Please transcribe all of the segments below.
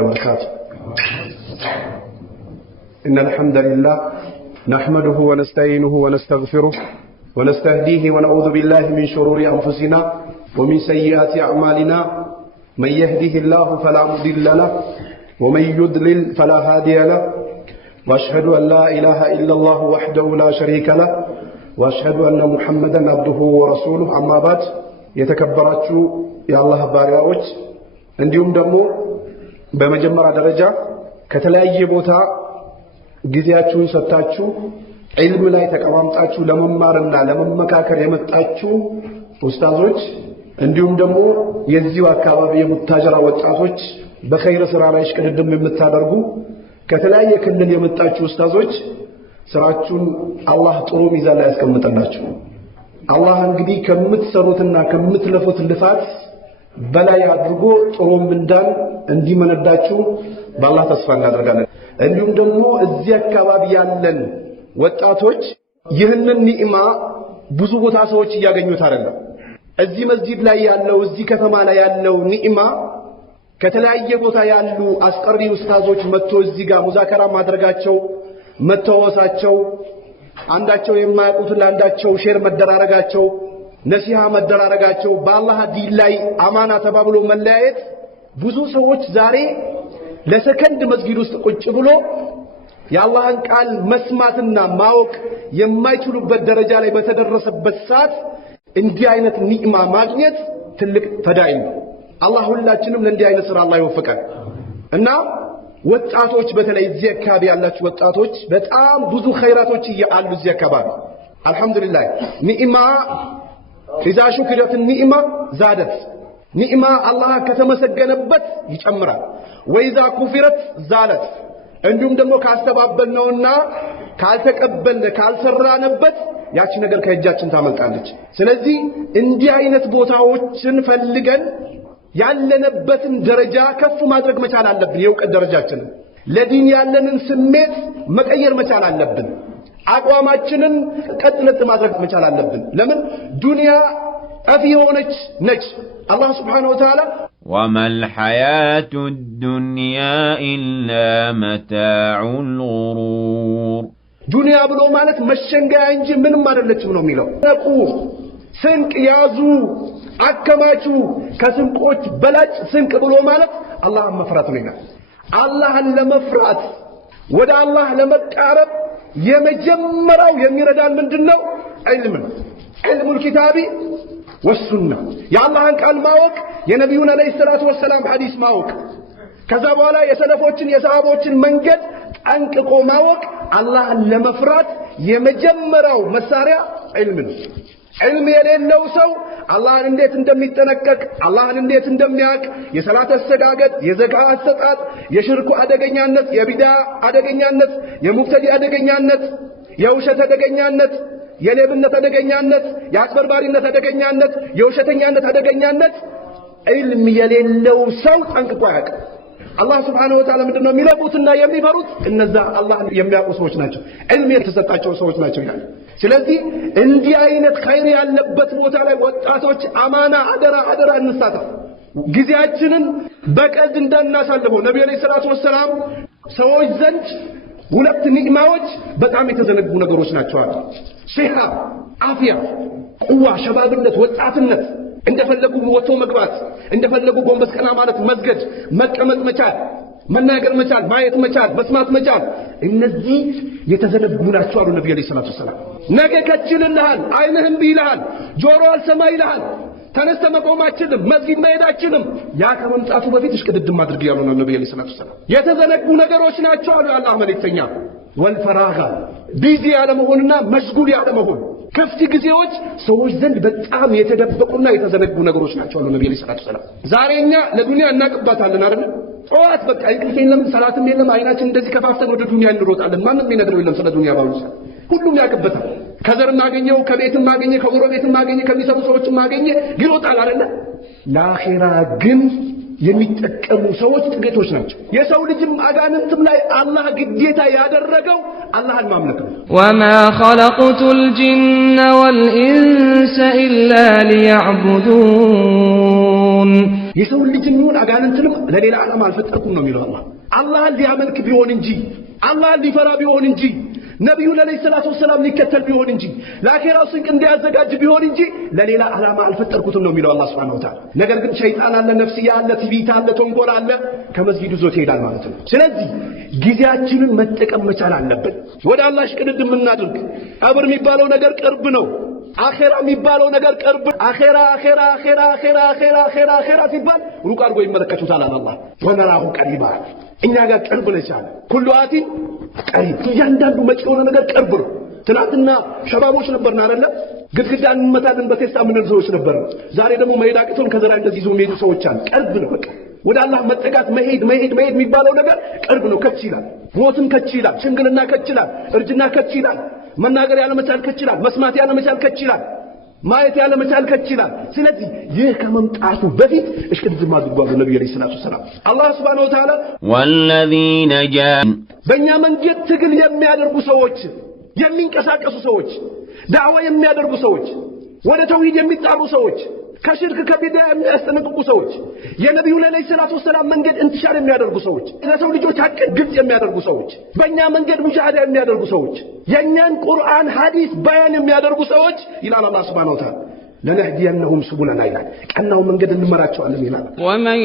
وبركاته. إن الحمد لله نحمده ونستعينه ونستغفره ونستهديه ونعوذ بالله من شرور أنفسنا ومن سيئات أعمالنا. من يهده الله فلا مضل له ومن يضلل فلا هادي له وأشهد أن لا إله إلا الله وحده لا شريك له وأشهد أن محمدا عبده ورسوله. أما بعد يتكبراتشو يا الله بارياوች እንዲሁም ደግሞ በመጀመሪያ ደረጃ ከተለያየ ቦታ ጊዜያችሁን ሰጣችሁ ዒልም ላይ ተቀማምጣችሁ ለመማርና ለመመካከር የመጣችሁ ኡስታዞች እንዲሁም ደግሞ የዚሁ አካባቢ የሙታጀራ ወጣቶች በኸይር ስራ ላይ ሽቅድድም የምታደርጉ ከተለያየ ክልል የመጣችሁ ኡስታዞች ስራችሁን አላህ ጥሩ ሚዛን ላይ ያስቀምጥላችሁ። አላህ እንግዲህ ከምትሰሩትና ከምትለፉት ልፋት በላይ አድርጎ ጥሩ ምንዳን እንዲመነዳችሁ በአላህ ተስፋ እናደርጋለን። እንዲሁም ደግሞ እዚህ አካባቢ ያለን ወጣቶች ይህንን ኒዕማ ብዙ ቦታ ሰዎች እያገኙት አይደለም። እዚህ መስጂድ ላይ ያለው እዚህ ከተማ ላይ ያለው ኒዕማ ከተለያየ ቦታ ያሉ አስቀሪ ኡስታዞች መጥቶ እዚህ ጋር ሙዛከራ ማድረጋቸው መተዋወሳቸው አንዳቸው የማያውቁትን ለአንዳቸው ሼር መደራረጋቸው ነሲሃ መደራረጋቸው በአላህ ዲን ላይ አማና ተባብሎ መለያየት ብዙ ሰዎች ዛሬ ለሰከንድ መስጊድ ውስጥ ቁጭ ብሎ የአላህን ቃል መስማትና ማወቅ የማይችሉበት ደረጃ ላይ በተደረሰበት ሰዓት እንዲህ አይነት ኒዕማ ማግኘት ትልቅ ፈዳኢ ነው። አላህ ሁላችንም ለእንዲህ አይነት ስራ አላህ ይወፍቀን እና ወጣቶች በተለይ እዚህ አካባቢ ያላችሁ ወጣቶች በጣም ብዙ ኸይራቶች ያሉ እዚህ አካባቢ አልহামዱሊላህ ኒዕማ إذا شكرت النعمة زادت نعمة الله ከተመሰገነበት ይጨምራል وإذا كفرت زالت እንዲሁም ደግሞ ካስተባበልነውና ካልተቀበልን ካልሰራንበት ያቺ ነገር ከእጃችን ታመልጣለች። ስለዚህ እንዲህ አይነት ቦታዎችን ፈልገን ያለንበትን ደረጃ ከፍ ማድረግ መቻል አለብን። የእውቀት ደረጃችንን ለዲን ያለንን ስሜት መቀየር መቻል አለብን። አቋማችንን ቀጥለት ማድረግ መቻል አለብን። ለምን ዱንያ ጠፊ ሆነች ነች። አላህ Subhanahu Wa Ta'ala وما الحياة الدنيا إلا متاع الغرور ዱንያ ብሎ ማለት መሸንገያ እንጂ ምንም አይደለችም ነው የሚለው። ነቁ ስንቅ ያዙ አከማቹ ከስንቆች በላጭ ስንቅ ብሎ ማለት አላህን መፍራት ነው ይላል። አላህን ለመፍራት ወደ አላህ ለመቃረብ የመጀመሪያው የሚረዳን ምንድነው? ዒልም ነው። ዒልሙል ኪታቢ ወሱና የአላህን ቃል ማወቅ የነብዩን አለይሂ ሰላቱ ወሰላም ሐዲስ ማወቅ ከዛ በኋላ የሰለፎችን የሰሃቦችን መንገድ ጠንቅቆ ማወቅ አላህን ለመፍራት የመጀመሪያው መሳሪያ ዒልም ነው። ዒልም የሌለው ሰው አላህን እንዴት እንደሚጠነቀቅ አላህን እንዴት እንደሚያውቅ የሰላት አሰጋገድ የዘካ አሰጣጥ የሽርኩ አደገኛነት የቢዳ አደገኛነት የሙብተዲ አደገኛነት የውሸት አደገኛነት የሌብነት አደገኛነት የአስበርባሪነት አደገኛነት የውሸተኛነት አደገኛነት ዒልም የሌለው ሰው ጠንቅቆ ያውቃል። አላህ Subhanahu Wa Ta'ala ምንድነው የሚለቁትና የሚፈሩት እነዛ አላህን የሚያውቁ ሰዎች ናቸው። ዒልም የተሰጣቸው ሰዎች ናቸው ይላል። ስለዚህ እንዲህ አይነት ኸይር ያለበት ቦታ ላይ ወጣቶች አማና አደራ እንሳተፍ። ጊዜያችንን በቀልድ እንዳናሳልፈው። ነብዩ ሰለላሁ ዐለይሂ ወሰለም ሰዎች ዘንድ ሁለት ኒዕማዎች በጣም የተዘነጉ ነገሮች ናቸው አሉ። ሲሃ አፍያ፣ ቁዋ፣ ሸባብነት፣ ወጣትነት፣ እንደፈለጉ ወጥቶ መግባት፣ እንደፈለጉ ጎንበስ ቀና ማለት፣ መስገድ፣ መቀመጥ መቻል፣ መናገር መቻል፣ ማየት መቻል፣ መስማት መቻል እነዚህ የተዘነጉ ናቸው አሉ ነብዩ ሰለላሁ ዐለይሂ ወሰለም። ነገ ከችልልሃል አይንህም ቢልሃል ጆሮ አልሰማ ይልሃል ተነስተ መቆማችንም መስጊድ መሄዳችንም ያ ከመምጣቱ በፊት እሽቅድድም አድርግ ያሉ ነው ነብዩ ሰለላሁ ዐለይሂ ወሰለም። የተዘነጉ ነገሮች ናቸው አሉ አላህ መልእክተኛ። ወልፈራጋ ቢዚ ያለመሆንና መሽጉል ያለመሆን ክፍት ጊዜዎች ሰዎች ዘንድ በጣም የተደበቁና የተዘነጉ ነገሮች ናቸው አሉ ነብዩ ሰለላሁ ዐለይሂ ወሰለም። ዛሬኛ ለዱንያ እናቀባታለን አይደል? ጧት በቃ እንቅልፍ የለም ሰላትም የለም አይናችን እንደዚህ ከፋፍተን ወደ ዱንያ እንሮጣለን። ማንም የሚነግረው የለም ስለ ዱንያ ባውንስ ሁሉም ያቀበታል። ከዘር ማገኘው ከቤትም ማገኘ ከጎረቤትም ማገኘ ከሚሰሩ ሰዎችም ማገኘ ይሮጣል አይደል? ለአኺራ ግን የሚጠቀሙ ሰዎች ጥቂቶች ናቸው። የሰው ልጅም አጋንንትም ላይ አላህ ግዴታ ያደረገው አላህን ማምለክ ነው። وما خلقت الجن والإنس إلا ليعبدون የሰው ልጅን ይሁን አጋንንትንም ለሌላ ዓላማ አልፈጠርኩም ነው የሚለው አላህ ሊያመልክ ቢሆን እንጂ አላህ ሊፈራ ቢሆን እንጂ ነብዩ ለለይ ሰላቱ ወሰለም ሊከተል ቢሆን እንጂ ለአኺራው ስንቅ እንዲያዘጋጅ ቢሆን እንጂ ለሌላ ዓላማ አልፈጠርኩትም ነው የሚለው አላህ Subhanahu Wa Ta'ala። ነገር ግን ሸይጣን አለ፣ ነፍስያ አለ፣ ትዕቢት አለ፣ ተንኮል አለ ከመስጊዱ ዞት ይሄዳል ማለት ነው። ስለዚህ ጊዜያችንን መጠቀም መቻል አለብን። ወደ አላህ ሽቅድድም እናድርግ። ቀብር የሚባለው ነገር ቅርብ ነው። አኺራ የሚባለው ነገር ቅርብ አኺራ ሲባል ሩቅ አድርጎ ይመለከቱታል አላህ ወነራሁ ቀሪባ እኛ ጋር ቅርብ ነቻለ ኩሉ አቲን ቀሪብ እያንዳንዱ መጪው ነገር ቅርብ ነው። ትናንትና ሸባቦች ነበርና አይደለ ግድግዳ እንመታለን በቴስታ ምን ሰዎች ነበር። ዛሬ ደግሞ መሄዳቂቱን ከዘራ እንደዚህ ይዞ የሚሄዱ ሰዎች አሉ። ቅርብ ነው በቃ ወደ አላህ መጠጋት መሄድ የሚባለው ነገር ቅርብ ነው። ከች ይላል፣ ሞትም ከች ይላል፣ ሽምግልና ከች ይላል፣ እርጅና ከች ይላል፣ መናገር ያለ መቻል ከች ይላል፣ መስማት ያለ መቻል ከች ይላል፣ ማየት ያለ መቻል ከች ይላል። ስለዚህ ይህ ከመምጣቱ በፊት እሽቅድድም አድርጓል ነብዩ ሰለላሁ ዐለይሂ ወሰለም። አላህ Subhanahu Wa Ta'ala والذين جاء በእኛ መንገድ ትግል የሚያደርጉ ሰዎች፣ የሚንቀሳቀሱ ሰዎች፣ ዳዕዋ የሚያደርጉ ሰዎች፣ ወደ ተውሂድ የሚጣሩ ሰዎች፣ ከሽርክ ከቢድዓ የሚያስጠነቅቁ ሰዎች፣ የነብዩ ሰለላሁ ዐለይሂ ወሰለም መንገድ እንትሻር የሚያደርጉ ሰዎች፣ ለሰው ልጆች ሐቅ ግልጽ የሚያደርጉ ሰዎች፣ በእኛ መንገድ ሙጃሃዳ የሚያደርጉ ሰዎች፣ የኛን ቁርአን ሐዲስ በያን የሚያደርጉ ሰዎች ይላል አላህ Subhanahu Wa Ta'ala لنهدينهم سبلنا ይላል ቀናው መንገድ እንመራቸዋለን ይላል። ومن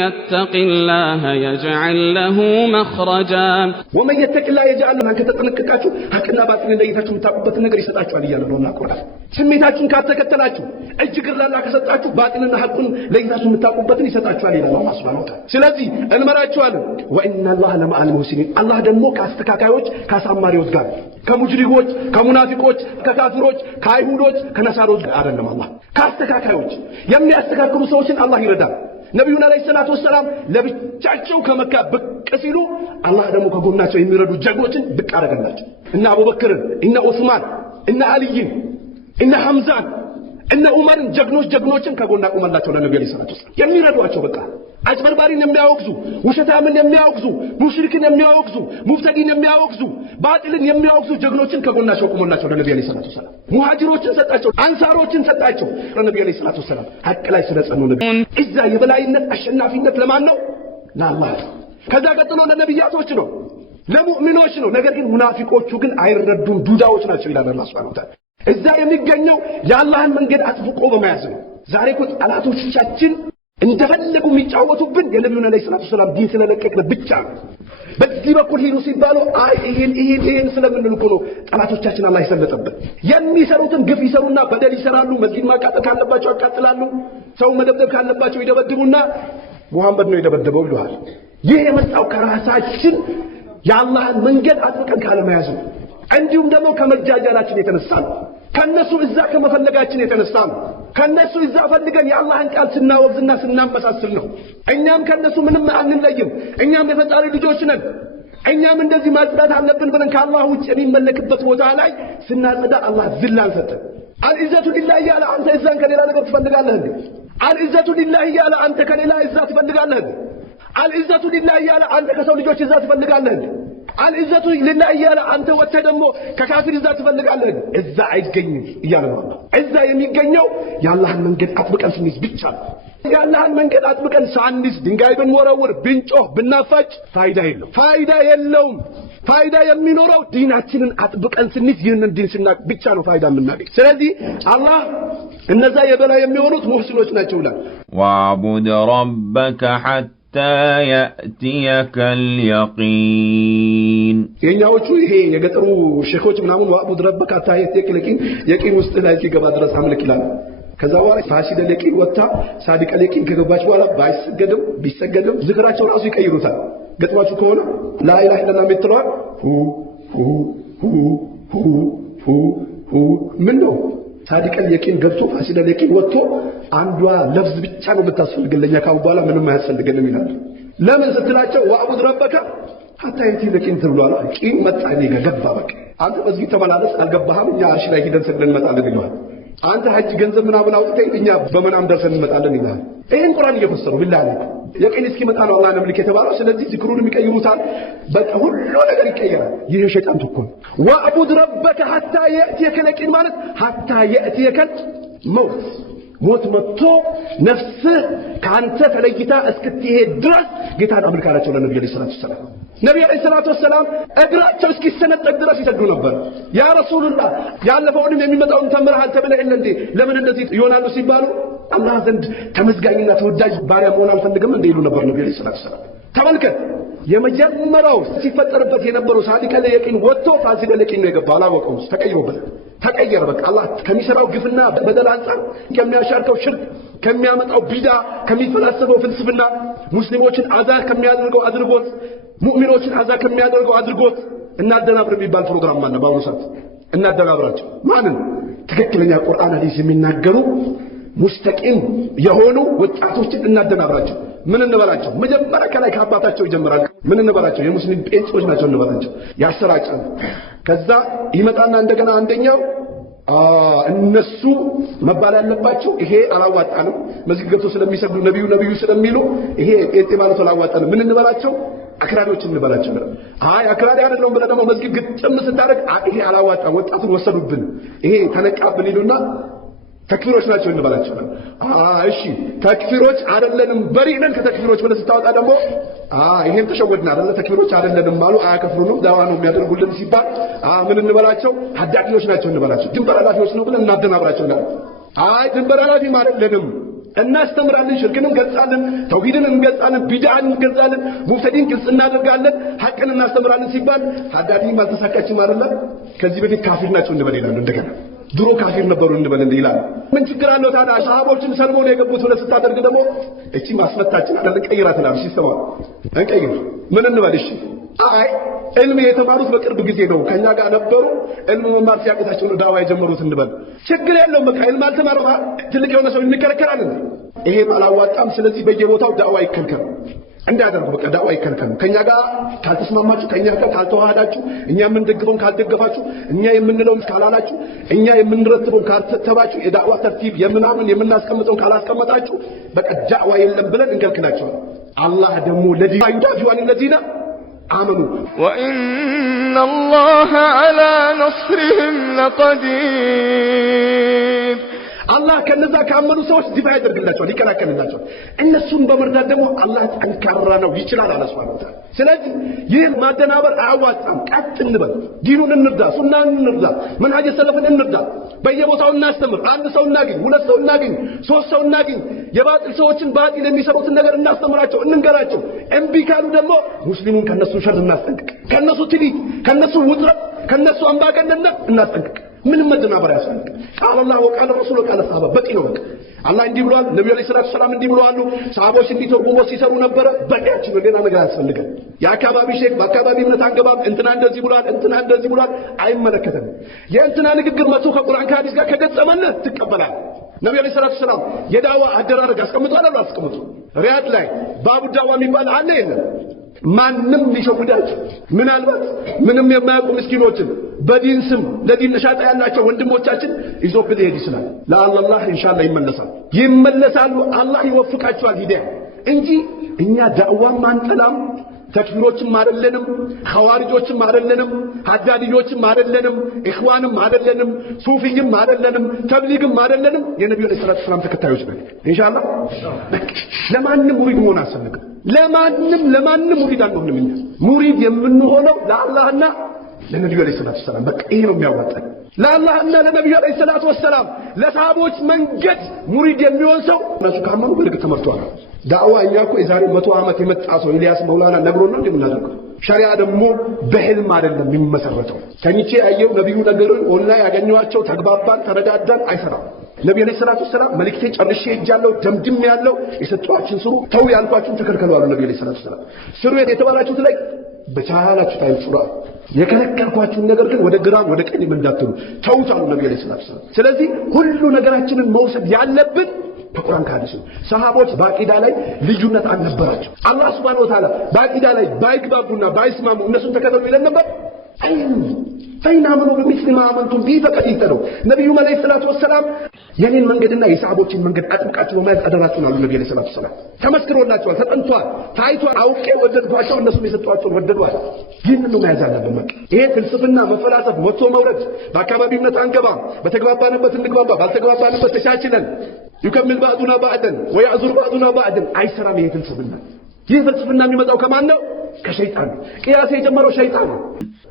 يتق الله يجعل له مخرجا ومن يتق الله يجعل له ከተጠነቀቃችሁ ሐቅና ባጥልን ለይታችሁ የምታውቁበት ነገር ይሰጣችኋል ይላል ነው ቁርአን። ስሜታችሁን ካተከተላችሁ እጅ ግርላላ ከሰጣችሁ ባጥልና ሐቁን ለይታችሁ የምታውቁበትን ይሰጣችኋል ይላል አላህ Subhanahu Wa Ta'ala። ስለዚህ እንመራቸዋለን። وان الله لمع المحسنين አላህ ደግሞ ካስተካካዮች ካሳማሪዎች ጋር ከሙጅሪሞች ከሙናፊቆች ከካፊሮች ከአይሁዶች ከነሳሮች አይደለም አላህ ካስተካካዮች የሚያስተካክሉ ሰዎችን አላህ ይረዳል። ነብዩ ሰለላሁ ዐለይሂ ወሰለም ለብቻቸው ከመካ ብቅ ሲሉ አላህ ደግሞ ከጎናቸው የሚረዱ ጀግኖችን ብቅ አደረገላቸው። እና አቡበክርን እና ዑስማን እና አልይን እና ሐምዛን እና ዑመርን ጀግኖችን ከጎና ቆመላቸው ለነብዩ ሰለላሁ ዐለይሂ ወሰለም የሚረዷቸው በቃ አጭበርባሪን የሚያወግዙ ውሸታምን የሚያወግዙ ሙሽሪክን የሚያወግዙ ሙፍተዲን የሚያወግዙ ባጢልን የሚያወግዙ ጀግኖችን ከጎናቸው ቆመላቸው ለነብዩ ሰለላሁ ዐለይሂ ወሰለም። ሙሃጅሮችን ሰጣቸው፣ አንሳሮችን ሰጣቸው ለነብዩ ሰለላሁ ዐለይሂ ወሰለም። ሐቅ ላይ ስለጸኑ ነብዩ እዛ የበላይነት አሸናፊነት ለማን ነው? ለአላህ። ከዛ ቀጥሎ ለነብያቶች ነው፣ ለሙእሚኖች ነው። ነገር ግን ሙናፊቆቹ ግን አይረዱም፣ ዱዳዎች ናቸው ይላል አላህ Subhanahu Wa Ta'ala። እዛ የሚገኘው የአላህን መንገድ አጥብቆ በመያዝ ነው። ዛሬ እኮ ጠላቶቻችን እንደፈለጉ የሚጫወቱብን የነብዩ ሰለላሁ ዐለይሂ ወሰለም ዲን ስለለቀቅን ብቻ ነው። በዚህ በኩል ሂዱ ሲባሉ አይ ይሄን ስለምንል እኮ ነው ጠላቶቻችን አላህ ይሰለጠበት። የሚሰሩትን ግፍ ይሰሩና በደል ይሰራሉ። መስጊድ ማቃጠል ካለባቸው ያቃጥላሉ። ሰው መደብደብ ካለባቸው ይደበድቡና ሙሐመድ ነው የደበደበው ይሉሃል። ይህ የመጣው ከራሳችን የአላህን መንገድ አጥብቀን ካለመያዝ ነው። እንዲሁም ደግሞ ከመጃጃላችን የተነሳ ነው። ከነሱ እዛ ከመፈለጋችን የተነሳ ነው። ከነሱ እዛ ፈልገን የአላህን ቃል ስናወግዝና ስናመሳስል ነው። እኛም ከነሱ ምንም አንለይም። እኛም የፈጣሪ ልጆች ነን። እኛም እንደዚህ ማጽዳት አለብን ብለን ከአላህ ውጭ የሚመለክበት ቦታ ላይ ስናጽዳ አላህ ዝላን ሰጠ። አልኢዘቱ ሊላሂ ያለ አንተ እዛን ከሌላ ነገር ትፈልጋለህ እንዴ? አልኢዘቱ ሊላሂ ያለ አንተ ከሌላ እዛ ትፈልጋለህ እንዴ? አልኢዘቱ ሊላሂ ያለ አንተ ከሰው ልጆች እዛ ትፈልጋለህ እንዴ? አልኢዘቱ ሊላሂ ያለ አንተ ወጥተ ደግሞ ከካፊር እዛ ትፈልጋለህ? እዛ አይገኝም እያለ ነው አላህ። እዛ የሚገኘው የአላህን መንገድ አጥብቀን ስንይዝ ብቻ ነው። የአላህን መንገድ አጥብቀን ሳንይዝ ድንጋይ ብንወረውር ብንጮህ ብናፋጭ ፋይዳ የለውም። ፋይዳ የሚኖረው ዲናችንን አጥብቀን ስንይዝ ይህንን ዲን ስናቅ ብቻ ነው ፋይዳ የምናገኝ። ስለዚህ አላህ እነዛ የበላይ የሚሆኑት ሙህሲኖች ናቸው ይላል። ወአቡድ ረበከ حتى يأتيك اليقين የኛዎቹ ይሄ የገጠሩ ሼኾች ምናምን ወአቡድ ረበከ حتى يأتيك اليقين የቂን ውስጥ ላይ ሲገባ ድረስ አምልክ ይላል። ከዛ በኋላ ፋሲደ ለቂን ወጣ ሳዲቀ ለቂን ከገባች በኋላ ባይሰገድም ቢሰገድም ዝክራቸው ራሱ ይቀይሩታል። ገጥማችሁ ከሆነ ላኢላሃ ኢላላህ የምትለዋል ምን ነው ሳዲቀ ለቂን ገብቶ ፋሲደ ለቂን ወጥቶ አንዷ ለፍዝ ብቻ ነው የምታስፈልገለኛ ካው በኋላ ምንም አያስፈልገንም ይላል። ለምን ስትላቸው ወአቡድ ረበከ حتى يأتي ለቂን ተብሏል። ቂን መጣ እኔ ገባ በቃ አንተ በዚህ ተመላለስ አልገባህም እኛ አርሽ ላይ ሄደን ሰግደን እንመጣለን ይላል። አንተ ሐጅ ገንዘብ ምናምን አውጥተህ እኛ በመናም ደርሰን እንመጣለን ይላል። ይሄን ቁርአን እየፈሰሩ ቢላህ የቂን እስኪመጣ ነው አላህ ነብልክ የተባለው። ስለዚህ ዝክሩንም ይቀይሩታል። በቃ ሁሉ ነገር ይቀየራል። ይሄ ሸይጣን ተኮን ወአቡድ ረበከ حتى يأتيك اليقين ማለት حتى يأتيك الموت ሞት መጥቶ ነፍስ ካንተ ተለይታ እስክትሄድ ድረስ ጌታን አምልካላቸው ለነብዩ ሰለላሁ ዐለይሂ ወሰለም። ነብዩ ሰለላሁ ዐለይሂ ወሰለም እግራቸው እስኪሰነጠቅ ድረስ ይሰግዱ ነበር። ያ ረሱላህ ያለፈውንም የሚመጣውን ተምረሃል ተብለህ እንዴ ለምን እንደዚህ ይሆናሉ ሲባሉ አላህ ዘንድ ተመስጋኝና ተወዳጅ ባሪያ መሆን አልፈልግም እንዴ ይሉ ነበር ነብዩ ሰለላሁ ዐለይሂ ወሰለም። ተመልከት የመጀመሪያው ሲፈጠርበት የነበረው ሳዲቀ ለየቂን ወጥቶ ፋሲል ለየቂን ነው የገባው። አላወቀውም፣ ተቀይሮበት ተቀየረ። በቃ አላህ ከሚሰራው ግፍና በደል አንፃር ከሚያሻርከው ሽርክ ከሚያመጣው ቢዳ ከሚፈላሰፈው ፍልስፍና ሙስሊሞችን አዛ ከሚያደርገው አድርጎት ሙእሚኖችን አዛ ከሚያደርገው አድርጎት እናደናብር የሚባል ፕሮግራም ማለት ነው። በአሁኑ ሰዓት እናደናብራቸው ማንን ትክክለኛ ቁርአን ሐዲስ የሚናገሩ ሙስተቂም የሆኑ ወጣቶችን እናደናብራቸው። ምን እንበላቸው? መጀመሪያ ከላይ ከአባታቸው ይጀምራል። ምን እንበላቸው? የሙስሊም ጴንጤዎች ናቸው እንበላቸው። ያሰራጫል። ከዛ ይመጣና እንደገና አንደኛው እነሱ መባል ያለባቸው ይሄ አላዋጣንም፣ መስጊድ ገብቶ ስለሚሰግዱ ነብዩ ስለሚሉ ይሄ ጴንጤ ማለት አላዋጣንም። ምን እንበላቸው? አክራሪዎች እንበላቸው። አይ አክራሪ አይደለም ብለህ ደግሞ መስጊድ ግጥም ስታደርግ ይሄ አላዋጣም፣ ወጣቱን ወሰዱብን፣ ይሄ ተነቃብን ይሉና ተክፊሮች ናቸው እንበላቸው። እሺ ተክፊሮች አይደለንም በሪነን ከተክፊሮች ብለህ ስታወጣ ደግሞ ይሄን ተሸወድና አይደለ ተክፊሮች አይደለንም ማሉ አያከፍሩንም ዳዋ ነው የሚያደርጉልን ሲባል ምን እንበላቸው? ሐዳቂዎች ናቸው እንበላቸው። ድንበር ኃላፊዎች ነው ብለን እናደናብራቸው። አይ ድንበር ኃላፊ አይደለንም፣ እናስተምራለን፣ ሽርክንም እንገልጻለን፣ ተውሂድን እንገልጻለን፣ ቢድዓን እንገልጻለን፣ ሙፍተዲን ግልጽ እናደርጋለን፣ ሐቅን እናስተምራለን ሲባል ሐዳዲም አልተሳካችም አይደለ ከዚህ በፊት ካፊር ናቸው እንበል ይላሉ። እንደገና ድሮ ካፊር ነበሩ እንበል ይላሉ። ምን ችግር አለው ታዲያ? ሰሃቦችን ሰልሞን የገቡት ብለህ ስታደርግ ደግሞ እቺ ማስመታችን አይደል ቀይራትና ሲስተማ እንቀይር ምን እንበል? እሺ አይ ዕልም የተማሩት በቅርብ ጊዜ ነው፣ ከኛ ጋር ነበሩ፣ ዕልም መማር ሲያቅታቸው ነው ዳዋ የጀመሩት እንበል። ችግር የለውም። በቃ ዕልም አልተማረው ትልቅ የሆነ ሰው እንከረከራለን። ይሄም አላዋጣም። ስለዚህ በየቦታው ዳዋ ይከልከል እንዳደርጉ በቃ ዳዋ ይከልከል። ከኛ ጋር ካልተስማማችሁ፣ ከኛ ጋር ካልተዋሃዳችሁ፣ እኛ የምንደግፈውን ካልደገፋችሁ፣ እኛ የምንለውን ካላላችሁ፣ እኛ የምንረትበውን ካልተባችሁ፣ የዳዋ ተርቲብ የምናምን የምናስቀምጠውን ካላስቀመጣችሁ በቃ ዳዋ የለም ብለን እንከልክላቸዋለን። አላህ ደግሞ ለዲና ይዳፊዋን ለዲና አመኑ وإن الله على نصرهم لقدير አላህ ከነዛ ካመኑ ሰዎች ዲፋ ያደርግላቸዋል፣ ይከላከልላቸዋል። እነሱን በመርዳት ደግሞ አላህ ጠንካራ ነው፣ ይችላል አለ ሱብሃነሁ ወተዓላ። ስለዚህ ይህን ማደናበር አያዋጣም። ቀጥ እንበል፣ ዲኑን እንርዳ፣ ሱናን እንርዳ፣ መንሃጀ ሰለፍን እንርዳ። በየቦታው እናስተምር። አንድ ሰው እናገኝ፣ ሁለት ሰው እናገኝ፣ ሶስት ሰው እናገኝ። የባጢል ሰዎችን ባጢል የሚሰሩትን ነገር እናስተምራቸው፣ እንንገራቸው። እምቢ ካሉ ደግሞ ሙስሊሙን ከነሱ ሸር እናስጠንቅቅ፣ ከነሱ ትዕቢት፣ ከነሱ ውጥረት፣ ከነሱ አምባገነንነት እናስጠንቅቅ። ምንም መደናበር ያስፈልግ። ቃል አላህ ወቃለ ረሱል ወቃለ ሰሃባ በቂ ነው። በቃ አላህ እንዲህ ብሏል፣ ነብዩ ሰለላሁ ዐለይሂ ወሰለም እንዲህ ብለዋል፣ ሰሃቦች እንዲተርጉሙ ሲሰሩ ነበረ። በቂያችን ነው፣ ሌላ ነገር አያስፈልግም። የአካባቢ ሼክ በአካባቢ እምነት አንገባም። እንትና እንደዚህ ብሏል፣ እንትና እንደዚህ ብሏል፣ አይመለከተንም። የእንትና ንግግር መጥቶ ከቁርአን ከሐዲስ ጋር ከገጠመልህ ትቀበላለህ። ነብዩ ሰለላሁ ዐለይሂ ወሰለም የዳዋ አደራረግ አስቀምጧል አሉ አስቀምጡ። ሪያድ ላይ ባቡ ዳዋ የሚባል አለ የለም? ማንም ሊሸውዳቸው ምናልባት ምንም የማያውቁ ምስኪኖችን በዲን ስም ለዲን ነሻጣ ያላቸው ወንድሞቻችን ይዞብን ይሄድ ይችላል። ለአላህ ኢንሻአላህ ይመለሳሉ። አላህ ይወፍቃቸዋል ሂዳያ እንጂ እኛ ዳዕዋም አንጠላም፣ ተክፊሮችም አይደለንም፣ ኸዋሪጆችም አይደለንም፣ ሐዳዲዮችም አይደለንም፣ ኢኽዋንም አይደለንም፣ ሱፊይም አይደለንም፣ ተብሊግም አይደለንም። የነብዩ ሰለላሁ ዐለይሂ ወሰለም ተከታዮች ነን ኢንሻአላህ። ለማንም ሙሪድ መሆን አያስፈልግም። ለማንም ሙሪድ አንሆንም። እኛ ሙሪድ የምንሆነው ለአላህና ለነብዩ ሰለላሁ ዐለይሂ ወሰለም በቃ ይሄ ነው የሚያዋጣን። ለአላህና ለነብዩ ሰለላሁ ዐለይሂ ወሰለም ለሰሃቦች መንገድ ሙሪድ የሚሆን ሰው እነሱ ካመኑ በልግ ተመርቷል። ዳዕዋ እኛ እኮ የዛሬ 100 ዓመት የመጣ ሰው ኢልያስ መውላና ነግሮን ነው እንደምናደርገው። ሸሪዓ ደግሞ በህልም አይደለም የሚመሰረተው። ተኝቼ አየው ነብዩ ነገሩን ኦንላይን ያገኘዋቸው ተግባባን፣ ተረዳዳን አይሰራም። ነብዩ ሰለላሁ ዐለይሂ ወሰለም መልእክቴ ጨርሼ ሄጃለሁ፣ ደምድም ያለው የሰጧችሁን ስሩ፣ ተው ያልኳችሁን ተከልከሉ አሉ ነብዩ ሰለላሁ ዐለይሂ ወሰለም። ስሩ የተባላችሁት ላይ በቻላችሁ ታይፉራ፣ የከለከልኳችሁን ነገር ግን ወደ ግራም ወደ ቀኝም እንዳትሉ ተውት አሉ ነብዩ ሰለላሁ ዐለይሂ ወሰለም። ስለዚህ ሁሉ ነገራችንን መውሰድ ያለብን በቁርአን ከሐዲስ ነው። ሰሃቦች በአቂዳ ላይ ልዩነት አልነበራቸው። አላህ ሱብሓነሁ ወተዓላ በአቂዳ ላይ ባይግባቡና ባይስማሙ እነሱን ተከተሉ ይለን ነበር? فإن آمنوا بمثل ما آمنتم به فقد اهتدوا ነብዩ መለይሂ ሰላቱ ወሰለም የኔን መንገድና የሰሃቦችን መንገድ አጥብቃችሁ በመያዝ አደራችሁን አሉ ነብዩ ሰለላሁ ዐለይሂ ወሰለም ተመስክሮላችኋል ተጠንቷል ታይቷል አውቄ ወደድኳቸው እነሱም የሰጧቸውን ወደዷል ይህንን ነው መያዝ አለብን ይሄ ፍልስፍና መፈላሰፍ ወጥቶ መውረድ በአካባቢነት አንገባም በተግባባንበት እንግባባ ባልተግባባንበት ተቻችለን ይከምል بعضنا بعضا ويعذر بعضنا بعضا አይሰራም ይሄ ፍልስፍና ይህ ፍልስፍና የሚመጣው ከማን ነው ከሸይጣን ቅያስ የጀመረው ሸይጣን ነው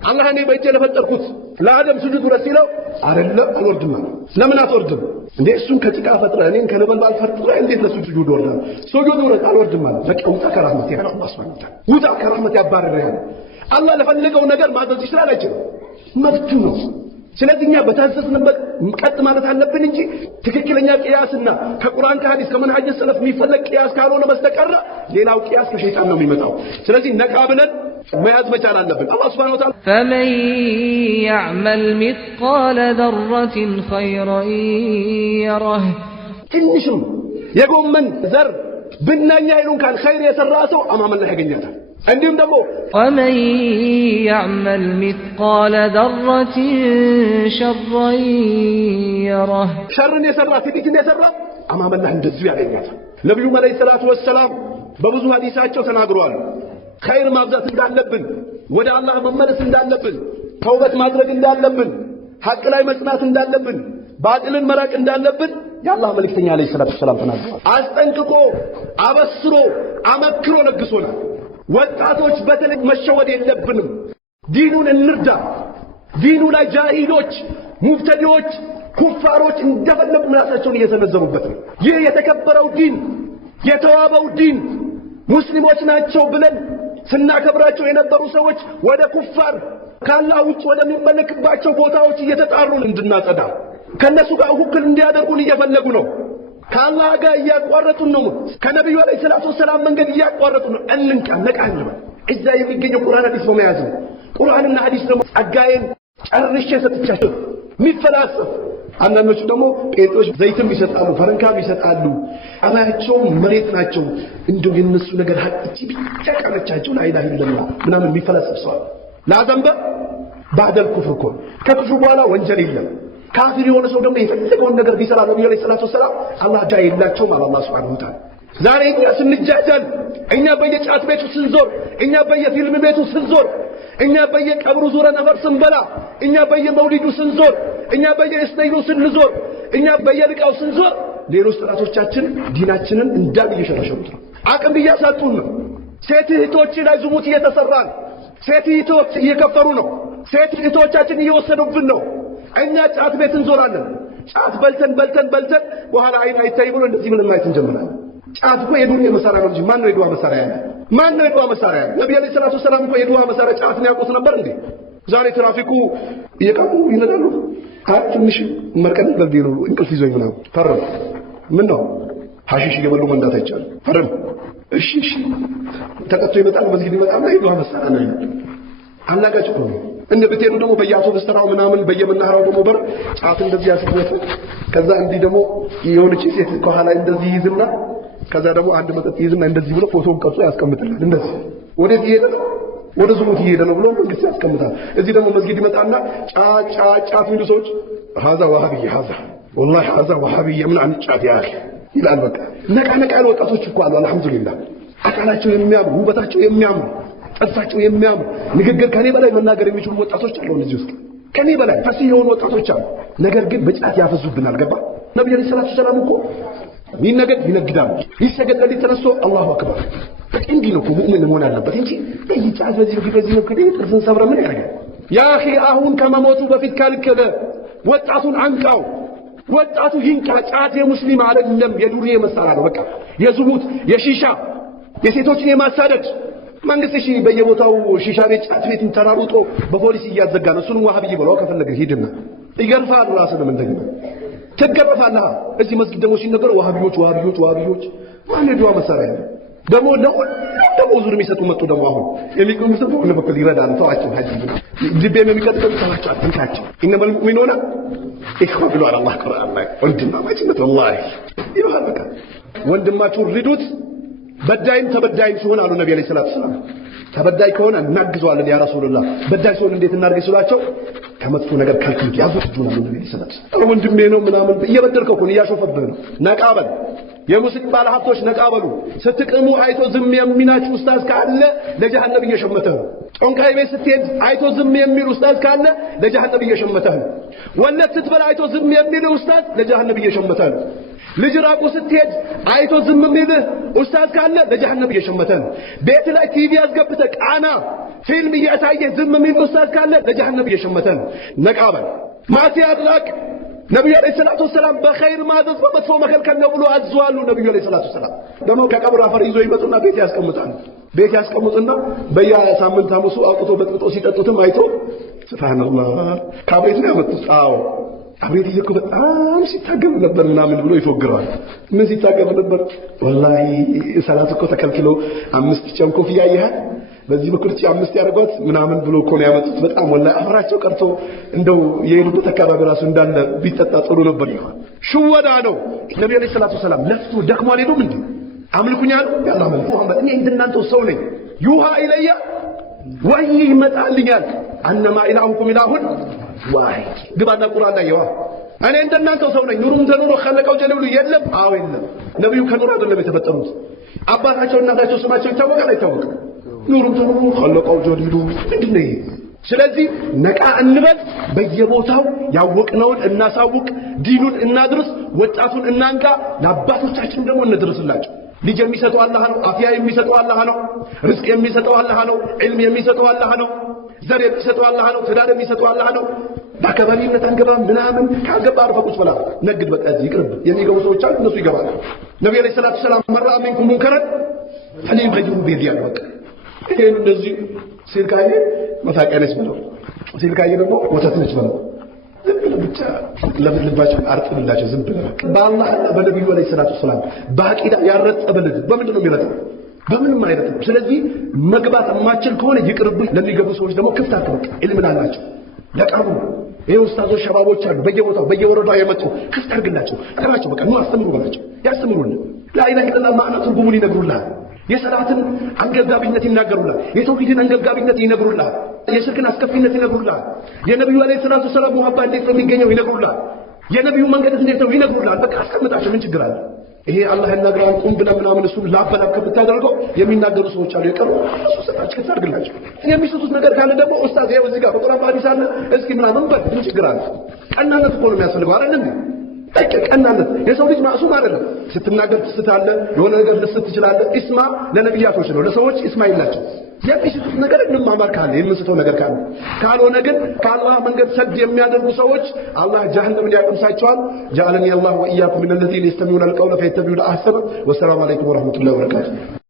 አላህ እኔ በእጄ ለፈጠርኩት ለአደም ስጁድ ወረሲለው አይደለም አልወርድም ለምን አትወርድም እንዴ እሱን ከጭቃ ፈጥረ እኔን ከነበልባል ፈጥረ እንዴት ለሱ ስጁድ ወርዳል ስጁድ ወረድ አልወርድም ማለት በቃ ውጣ ከራህመት ያ አላህ Subhanahu Wa Ta'ala ውጣ ከራህመት ያባረረህ አላህ ለፈለገው ነገር ማዘዝ ይችላል አይችልም መብቱ ነው ስለዚህኛ በታዘዝንበት ቀጥ ማለት አለብን እንጂ ትክክለኛ ቅያስና ከቁርአን ከሐዲስ ከመንሐጅ ሰለፍ የሚፈለግ ቅያስ ካልሆነ በስተቀር ሌላው ቅያስ ከሸይጣን ነው የሚመጣው ስለዚህ ነቃ ብለን መያዝ መቻል አለብን አላህ Subhanahu Wa Ta'ala فمن يعمل مثقال ذرة خيرا يره ትንሽም የጎመን ዘር ብናኛ ይሉን ካል ኸይር የሰራ ሰው አማመን ያገኛታል እንዲሁም ደግሞ ومن يعمل مثقال ذرة شرا يره ሸርን የሰራ ትዕቢትን የሰራ አማመን እንደዚሁ ያገኛታል ነብዩ መለይሂ ሰላቱ ወሰለም በብዙ ሐዲሳቸው ተናግረዋል ኸይር ማብዛት እንዳለብን ወደ አላህ መመለስ እንዳለብን ተውበት ማድረግ እንዳለብን ሐቅ ላይ መጽናት እንዳለብን ባጥልን መራቅ እንዳለብን የአላህ መልእክተኛ አለይሂ ሰላቱ ወሰለም ተናግረዋል አስጠንቅቆ አበስሮ አመክሮ ለግሶናል ወጣቶች በተለይ መሸወድ የለብንም ዲኑን እንርዳ ዲኑ ላይ ጃሂሎች ሙብተዲዎች ኩፋሮች እንደፈለጉ ራሳቸውን እየሰነዘሩበት ነው ይህ የተከበረው ዲን የተዋበው ዲን ሙስሊሞች ናቸው ብለን ስናከብራቸው የነበሩ ሰዎች ወደ ኩፋር ካላህ ውጭ ወደሚመለክባቸው ቦታዎች እየተጣሩ እንድናጸዳ ከነሱ ጋር ሁክል እንዲያደርጉን እየፈለጉ ነው ካላህ ጋር እያቋረጡን ነው ከነብዩ አለይሂ ሰላቱ ወሰለም መንገድ እያቋረጡን ነው እንንቃ ነቃንባ እዛ የሚገኘው ቁርአን ሐዲስ በመያዝ ነው ቁርአንና ሐዲስ ደግሞ ጸጋዬን ጨርሼ ሰጥቻቸው የሚፈላሰፍ አንዳንዶቹ ደግሞ ጴጥሮስ ዘይትም ይሰጣሉ ፈረንካም ይሰጣሉ አማያቸው መሬት ናቸው እንደው የነሱ ነገር ሀጥቲ ብቻ ቀረቻቸው ላ ኢላሃ ኢላላህ ምናምን የሚፈላሰፍ ሰው ላዘንበ بعد الكفر كون ከክፍሩ በኋላ ወንጀል የለም ካፊር የሆነ ሰው ደግሞ የፈለገውን ነገር ቢሰራ ነብዩ አለይሂ ሰላቱ ወሰለም አላህ ጃ የላቸው ማለት አላህ Subhanahu Wa Ta'ala ዛሬ እኛ ስንጃጃል እኛ በየጫት ቤቱ ስንዞር እኛ በየፊልም ቤቱ ስንዞር እኛ በየቀብሩ ዙረን አፈር ስንበላ እኛ በየመውሊዱ ስንዞር እኛ በየእስነይሉ ስንዞር እኛ በየልቃው ስንዞር ሌሎች ጥራቶቻችን ዲናችንን እንዳል እየሸረሸሩት ነው አቅም እያሳጡን ነው ሴት እህቶች ላይ ዝሙት እየተሰራ ነው ሴት እህቶች እየከፈሩ ነው ሴት እህቶቻችን እየወሰዱብን ነው እኛ ጫት ቤት እንዞራለን ጫት በልተን በኋላ አይን አይታይ ብሎ እንደዚህ ብለን ማየት እንጀምራለን ጫት እኮ የዱንያ መሳሪያ ነው እንጂ ማን ነው የዱዓ መሳሪያ ያለ ማን ነው የዱዓ መሳሪያ ነብዩ አለይሂ ሰላቱ ወሰለም እኮ የዱዓ መሳሪያ ጫትን ያውቁት ነበር እንዴ ዛሬ ትራፊኩ እየቀሙ ይነዳሉ ትንሽ መርቀን በልዲሉ እንቅልፍ ይዞኝ ምናምን ፈረም ምን ነው ሐሺሽ እየበሉ መንዳት አይቻልም ፈረም እሺ ተቀጥቶ ይመጣል መስጊድ ይመጣል ላይ የዱዓ መሳሪያ ነው አላጋጭ ነው እንደ በቴሩ ደግሞ በየአውቶቡስ ተራው ምናምን በየመናኸራው ደግሞ በር ጫት እንደዚህ ያስቀምጡ ከዛ እንዲህ ደግሞ የሆነች ሴት ከኋላ እንደዚህ ይዝና ከዛ ደግሞ አንድ መጠጥ ይዝና እንደዚህ ብሎ ፎቶን ቀርጾ ያስቀምጥላል እንደዚህ ወዴት ይሄደ ነው ወደ ዝሙት ይሄደ ነው ብሎ መንግስት ያስቀምጣል እዚህ ደግሞ መስጊድ ይመጣና ጫት የሚሉ ሰዎች هذا وهابي هذا والله هذا وهابي يمنع ጫት ያ اخي ይላል በቃ ነቃ ወጣቶች እኮ አሉ አልহামዱሊላህ አካላቸው የሚያምሩ ውበታቸው የሚያምሩ ጥርሳቸው የሚያምሩ ንግግር ከኔ በላይ መናገር የሚችሉ ወጣቶች አሉ እዚህ ውስጥ ከኔ በላይ ፈሲህ የሆኑ ወጣቶች አሉ ነገር ግን በጫት ያፈዙብናል ገባ ነብዩ ሰለላሁ ዐለይሂ ወሰለም እኮ ይነግዳሉ ይሰገዳሉ ተነስቶ አላሁ አክበር እንዲህ ነው ሙእሚን መሆን አለበት እንጂ በጫት በዚህ ነው ከዚህ ጥርሱን ሰብረ ምን ያደርጋል ያ اخي አሁን ከመሞቱ በፊት ካልከለ ወጣቱን አንቃው ወጣቱ ይንቃ ጫት የሙስሊም አይደለም የዱርዬ መሳሪያ ነው በቃ የዝሙት የሺሻ የሴቶችን የማሳደድ መንግስት እሺ በየቦታው ሺሻ ቤት ጫት ቤት ተራሩጦ በፖሊስ እያዘጋ ነው እሱን ዋሃብይ ብለው ከፈለገ ሂድና ይገርፋል ራስን እንደገና ተገረፋለህ እዚህ መስጊድ ደግሞ ሲነገር ዋሃብዮች ማን የዱዓ መሳሪያ ነው ደግሞ ደግሞ ዙር የሚሰጡ መጡ ደግሞ አሁን የሚቆም ሰው ነው በከል ይረዳል ተዋቸው ሀጂ ልቤም የሚቀጥል ተዋቸው አትንካቸው ኢነመል ሙእሚኑና ኢኽዋ ብሏል አላህ ቁርአን ላይ ወንድማማችነት والله ይባል በቃ ወንድማችሁ ርዱት በዳይም ተበዳይም ሲሆን አሉ ነብዩ አለይሂ ሰላቱ ሰላም ተበዳይ ከሆነ እናግዘዋለን ያ ረሱላህ በዳይ ሲሆን እንዴት እናርግ ሲሏቸው ከመጥፎ ነገር ከልክሉት ያዙትና ነብዩ ሰለላሁ ዐለይሂ ወሰለም ወንድሜ ነው ምናምን እየበደልከው ነው እያሾፈብህ ነው ነቃበል የሙስሊም ባለሀብቶች ነቃበሉ ስትቅሙ አይቶ ዝም የሚናች ኡስታዝ ካለ ለጀሃነም እየሸመተ ነው ጦንካይ ቤት ስትሄድ አይቶ ዝም የሚል ኡስታዝ ካለ ለጀሃነም እየሸመተ ነው ወለት ስትበላ አይቶ ዝም የሚል ኡስታዝ ለጀሃነም እየሸመተ ነው ልጅ ራቁ ስትሄድ አይቶ ዝም የሚል ኡስታዝ ካለ ለጀሃነም እየሸመተ ነው ቤት ላይ ቲቪ ያስገብተ ቃና ፊልም እያሳየ ዝም የሚል ኡስታዝ ካለ ለጀሃነም እየሸመተ ነው ነቃበል ማቲያ አጥላቅ ነብዩ አለይሂ ሰላቱ ሰላም በኸይር ማዘዝ በመጥፎ መከልከል ነው ብሎ አዝዋሉ ነብዩ አለይሂ ሰላቱ ሰላም ደግሞ ከቀብር አፈር ይዞ ይመጡና ቤት ያስቀምጡና በየሳምንት ሐሙሱ አውጥቶ በጥብጦ ሲጠጡትም አይቶ ሱብሃንአላህ ከቤት ነው ያመጡት አዎ አቤት ይልኩ በጣም ሲታገሉ ነበር ምናምን ብሎ ይፎግራል ምን ሲታገሉ ነበር ወላሂ ሰላት እኮ ተከልክሎ 5 ጨምኮፍ ያያያል በዚህ በኩል 5 ያደርጓት ምናምን ብሎ እኮ ነው ያመጡት በጣም ወላሂ አፈራቸው ቀርቶ እንደው የሄዱት አካባቢ ራሱ እንዳለ ቢጠጣ ጥሩ ነበር ይሆን ሽወዳ ነው ነብዩ አለይሂ ሰላቱ ሰላም ለፍቶ ደክሞ አልሄዱም እንዴ አምልኩኛ ነው ያላህ መሐመድ እኔ እንደናንተው ሰው ነኝ ዩሃ ኢለያ ወይ ይመጣልኛል አነማ ኢላሁኩም ኢላሁን ዋሂድ ግባና ቁርአን ላይ ያው እኔ እንደናንተው ሰው ነኝ ኑሩም ተኑሮ خلቀው ጀለሉ የለም አዎ የለም ነብዩ ከኑር አይደለም የተፈጠሩት አባታቸው እናታቸው ስማቸው ይታወቃል አይታወቅም ኑሩም ተኑሮ خلቀው ጀለሉ ምንድነው ስለዚህ ነቃ እንበል በየቦታው ያወቅነውን እናሳውቅ ዲኑን እናድርስ ወጣቱን እናንቃ ለአባቶቻችን ደግሞ እንድርስላቸው ልጅ የሚሰጠው አላህ ነው አፍያ የሚሰጠው አላህ ነው ርዝቅ የሚሰጠው አላህ ነው ዒልም የሚሰጠው አላህ ነው ዘር የሚሰጠው አላህ ነው ትዳር የሚሰጠው አላህ ነው በአካባቢነት አንገባ ምናምን ካልገባ አርፈቁስ በላ ነግድ በቃ እዚህ ይቅርብ የሚገቡ ሰዎች አሉ እነሱ ይገባሉ ነብዩ አለይሂ ሰላቱ ሰላም መራ منكم منكرا فليغيره بيده በቃ ይሄን እንደዚህ ሲልካዬ መታቂያ ነች ብለው ሲልካዬ ደግሞ ወተት ነች ብለው ብቻ ለልባቸው አርጥብላቸው ዝም ብለው በአላህ በነብዩ አለይሂ ሰላቱ ሰላም ባቂዳ ያረጠበልት በምንድን ነው የሚረጠው በምንም አይረጥም ስለዚህ መግባት ማችል ከሆነ ይቅርብ ለሚገቡ ሰዎች ደግሞ ክፍት አትበቃ ኢልም አላቸው ለቀሩ ይሄ ኡስታዞች ሸባቦች አሉ በየቦታው በየወረዳው የመጡ ክፍት አድርግላቸው አላቸው በቃ ነው አስተምሩ ባላቸው ያስተምሩልን ላኢላሃ ኢላላህ ማዕና ትርጉሙን ይነግሩልሃል የሰላትን አንገብጋቢነት ይናገሩልሃል የተውሂድን አንገብጋቢነት ይነግሩልሃል የሽርክን አስከፊነት ይነግሩልሃል የነብዩ አለይሂ ሰላቱ ሰላም ሙሐባ እንዴት ነው የሚገኘው ይነግሩልሃል የነብዩ መንገድ እንዴት ነው ይነግሩልሃል በቃ አስቀምጣቸው ምን ችግር አለ ይሄ አላህ ይናገራል ቁም ብለ ምናምን እሱ ላበላከ ብታደርገው የሚናገሩ ሰዎች አሉ የቀሩ እሱ ሰጣች ከተርግላቸው የሚሰጡት ነገር ካለ ደግሞ ኡስታዝ ይሄው እዚህ ጋር በቁርአን ሐዲስ አለ እስኪ ምናምን በል ምን ችግር አለ ቀናነት እኮ ነው የሚያስፈልገው አይደል ቀናነት የሰው ልጅ ማሱም አይደለም ስትናገር ትስታለ የሆነ ነገር ልስት ትችላለህ ኢስማ ለነብያቶች ነው ለሰዎች ኢስማ ይላቸው የሚሰጡት ነገር እንማማር ካለ የምንስተው ነገር ካለ ካልሆነ ግን ከአላህ መንገድ ሰድ የሚያደርጉ ሰዎች አላህ ጀሃነምን ያቀምሳቸዋል ጀዐለኒ አላህ ወኢያኩም ሚነል ለዚነ የስተሚዑነ አልቀውለ ፈየተቢዑነ አህሰነ ወሰላሙ አለይኩም ወራህመቱላሂ ወበረካቱሁ